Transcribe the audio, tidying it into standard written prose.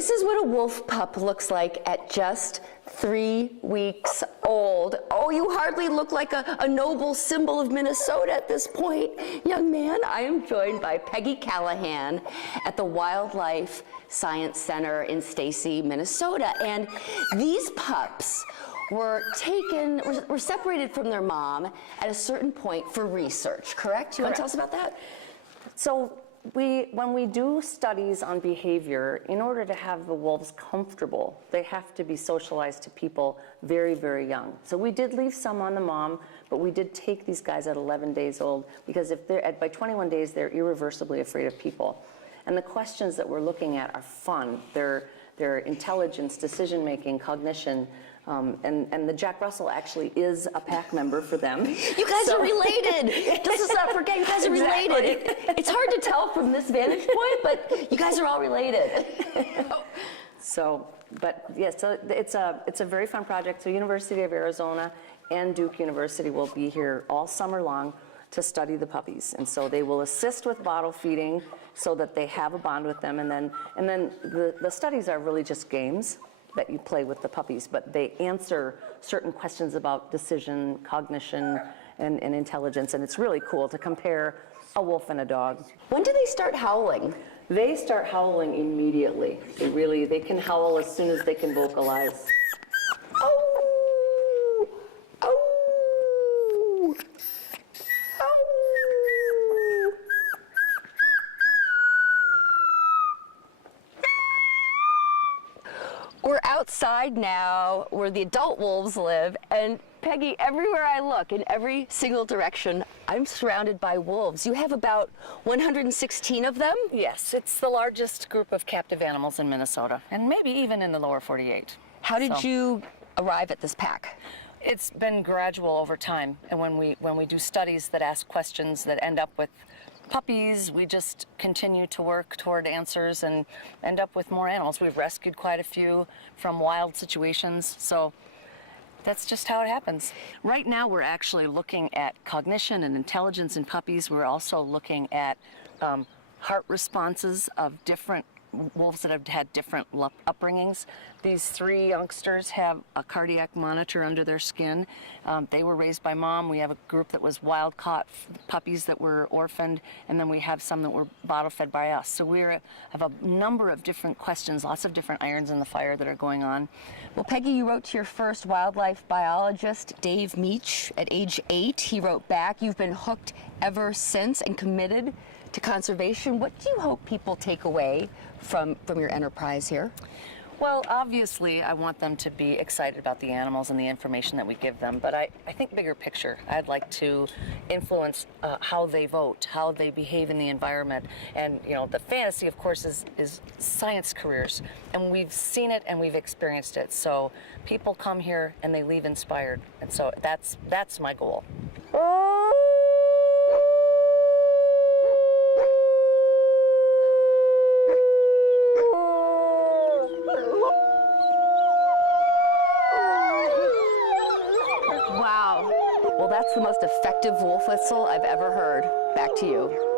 This is what a wolf pup looks like at just 3 weeks old. Oh, you hardly look like a noble symbol of Minnesota at this point, young man. I am joined by Peggy Callahan at the Wildlife Science Center in Stacy, Minnesota. And these pups were separated from their mom at a certain point for research, correct? You want to tell us about that? So when we do studies on behavior, in order to have the wolves comfortable, they have to be socialized to people very, very young. So we did leave some on the mom, but we did take these guys at 11 days old, because if they're by 21 days, they're irreversibly afraid of people. And the questions that we're looking at are fun. They're intelligence, decision-making, cognition, and the Jack Russell actually is a pack member for them. You guys are related. Let's not forget, you guys are related. It's hard to tell from this vantage point, but you guys are all related. But yes, so it's a very fun project. So University of Arizona and Duke University will be here all summer long to study the puppies, and so they will assist with bottle feeding so that they have a bond with them, and then the studies are really just games that you play with the puppies, but they answer certain questions about decision, cognition, and intelligence, and it's really cool to compare a wolf and a dog. When do they start howling? They start howling immediately. They can howl as soon as they can vocalize. Oh! Oh! Oh! We're outside now where the adult wolves live, and Peggy, everywhere I look, in every single direction, I'm surrounded by wolves. You have about 116 of them? Yes, it's the largest group of captive animals in Minnesota, and maybe even in the lower 48. How did you arrive at this pack? It's been gradual over time, and when we do studies that ask questions that end up with puppies, we just continue to work toward answers and end up with more animals. We've rescued quite a few from wild situations, so that's just how it happens. Right now we're actually looking at cognition and intelligence in puppies. We're also looking at heart responses of different wolves that have had different upbringings. These 3 youngsters have a cardiac monitor under their skin. They were raised by mom. We have a group that was wild caught puppies that were orphaned, and then we have some that were bottle fed by us. So we have a number of different questions, lots of different irons in the fire that are going on. Well, Peggy, you wrote to your first wildlife biologist, Dave Meach, at age 8. He wrote back, "You've been hooked ever since and committed to conservation." What do you hope people take away from your enterprise here? Well, obviously, I want them to be excited about the animals and the information that we give them, but I think bigger picture. I'd like to influence how they vote, how they behave in the environment, and the fantasy, of course, is science careers, and we've seen it and we've experienced it. So people come here and they leave inspired, and so that's my goal. Wow. Well, that's the most effective wolf whistle I've ever heard. Back to you.